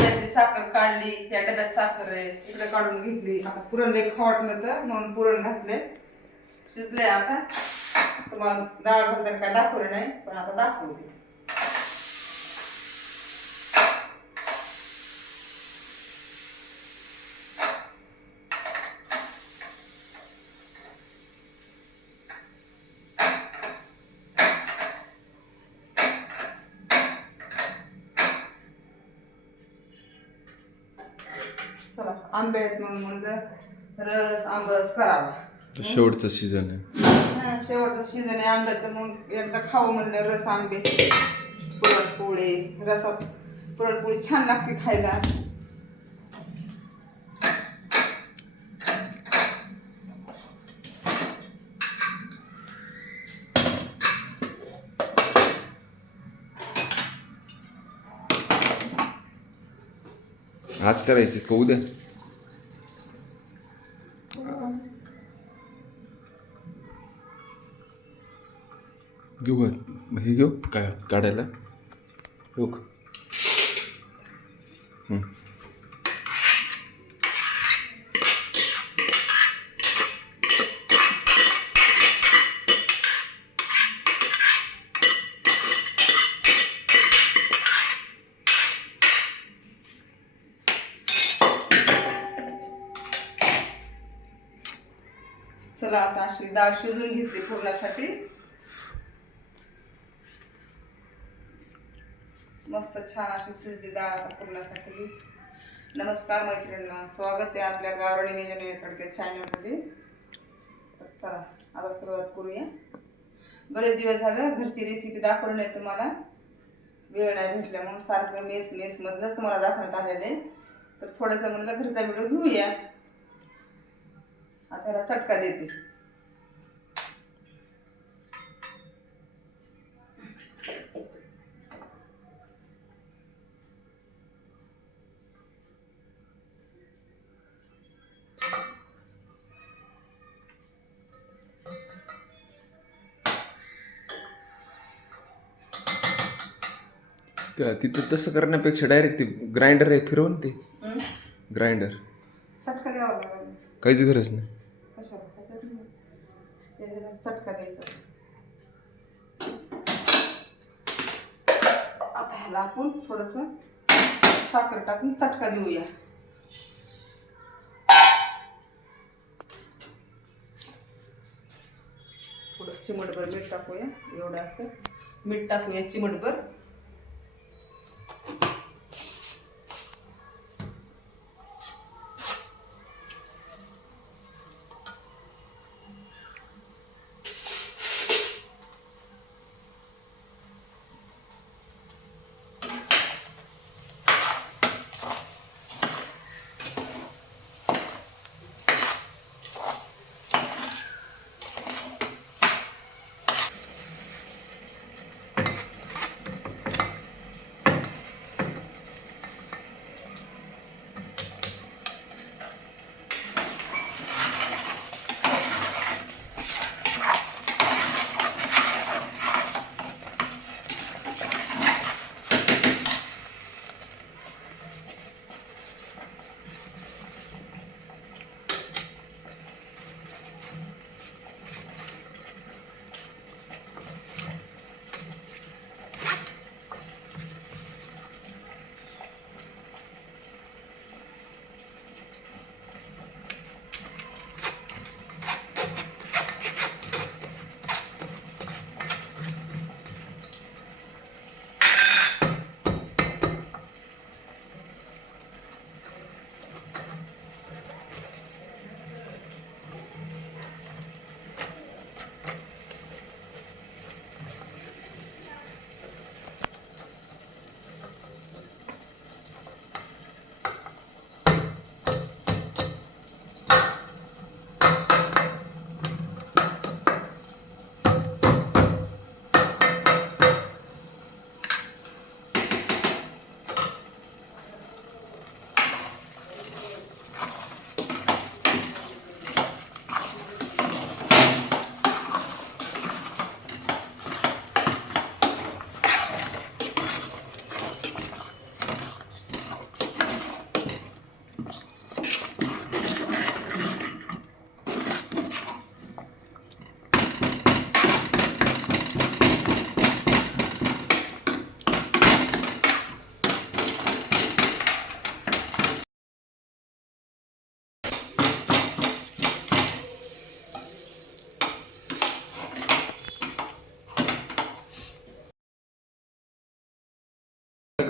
डब्यातली साखर काढली, त्या डब्यात साखर आहे इकडे काढून घेतली. आता पुरण लई खावट नव्हतं म्हणून पुरण घातले. शिजले आता. तुम्हाला डाळ भात काय दाखवलं नाही पण आता दाखवते. चला आंबे आहेत म्हणून म्हणलं रस आंबरस करावा. शेवटचं सीझन आहे. शेवटचं सीझन आहे आंब्याचं म्हणून एकदा खाऊ म्हणलं रस आंबे पुरणपोळी. रसात पुरणपोळी छान लागते खायला. आज करायची का उद्या? घेऊ हे घेऊ काय काढायला हो का? चला आता अशी डाळ शिजून घेतली पुरणासाठी. मस्त छान अशी शिजली डाळ आता पुरणासाठी. नमस्कार मैत्रिणींना, स्वागत आहे आपल्या गावरानी मेजन तडक्या चॅनलमध्ये. चला आता सुरुवात करूया. बरेच दिवस झालं घरची रेसिपी दाखवली नाही तुम्हाला, वेळ नाही भेटल्या म्हणून सारखं मेस मधलंच तुम्हाला दाखवण्यात आलेले. तर थोडंसं म्हणलं घरचा व्हिडिओ घेऊया. आता त्याला चटका देते. तिथं तसं करण्यापेक्षा डायरेक्ट ते ग्राइंडर आहे फिरवून ते ग्राइंडर चटका द्यावा लागेल. काहीच गरज नाही. कशाला चटका द्यायचा. आता ह्याला आपण थोडस साखर टाकून चटका देऊया. थोडं चिमटभर मीठ टाकूया. एवढं असं मीठ टाकूया चिमटभर.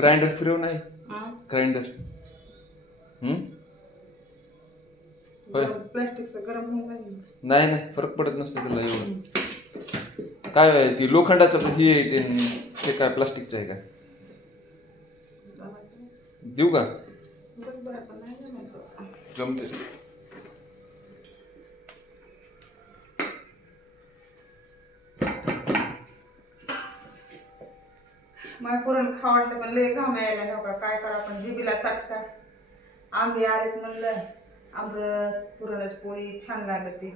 ग्राइंडर फिरव नाही हं? ग्राइंडर होय. प्लास्टिकचं गरम होऊन जाईल. नाही नाही फरक पडत नसतो त्याला एवढं. काय आहे ती लोखंडाचं ही आहे ते काय प्लास्टिकचं आहे का? देऊ का? बरं पण नाही जमायचं. जमते. मला पुरण खावडलं पण लय घाम यायला हो का, काय करा पण जिबीला चटका. आंबे आलेत म्हणलं आमरस पुरणच पोळी छान लागते.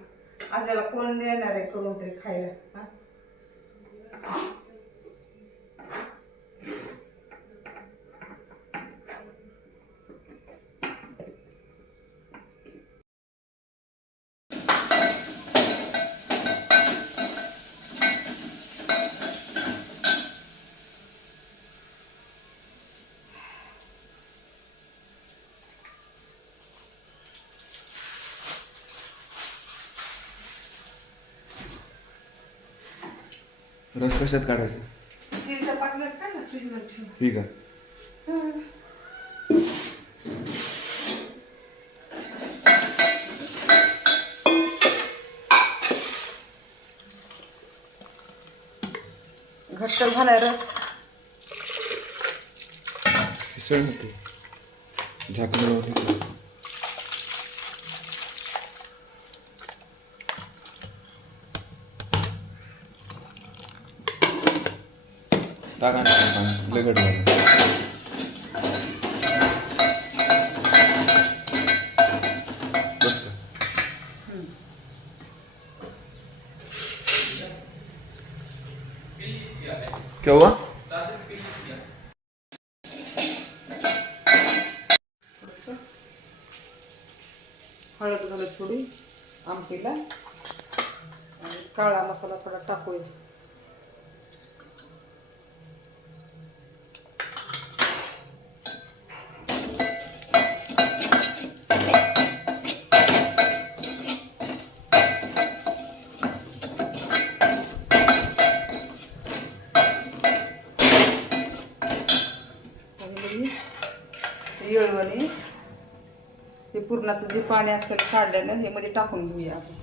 आपल्याला कोण देणार आहे करून तरी खायला हा? रस कशात काढायचा? स्टीलच्या पातेल्यात काढ ना फ्रीजमध्ये ठेव. ठीक आहे. घट्ट झालाय रस. इसळ होते झाकण लावून ठेव. टाका ना पाणी लगड झालं. बस का? केव्हा? हळद घालत थोडी आमटीला आणि काळा मसाला थोडा टाकूया. येळवणी हे पुरणाचं जे पाणी असतं ते काढल्यानं हे मध्ये टाकून घेऊया आपण.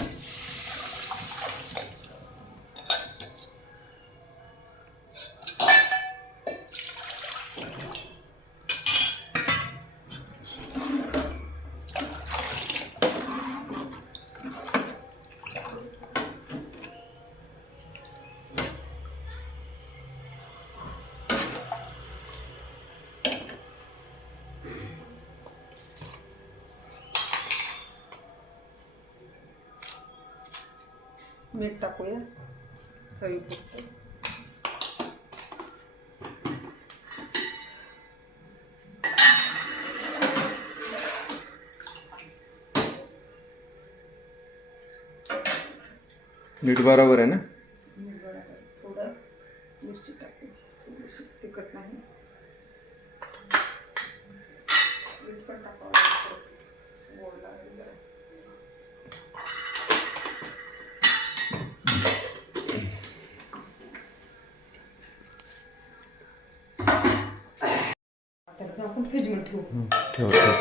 मीठ टाकूया चवीपुरतं. मीठ बरोबर आहे ना? मीठ बरोबर. थोडं मिरची टाकू, थोडीशी तिखट नाही. मीठ पण टाकावं थोडंसं गोड लागेल जरा. आपण फ्रीजमध्ये ठेवू. ठेव ठेव.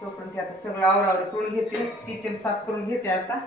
तोपर्यंत आता सगळं आवरावर करून घेते. किचन साफ करून घेते आता.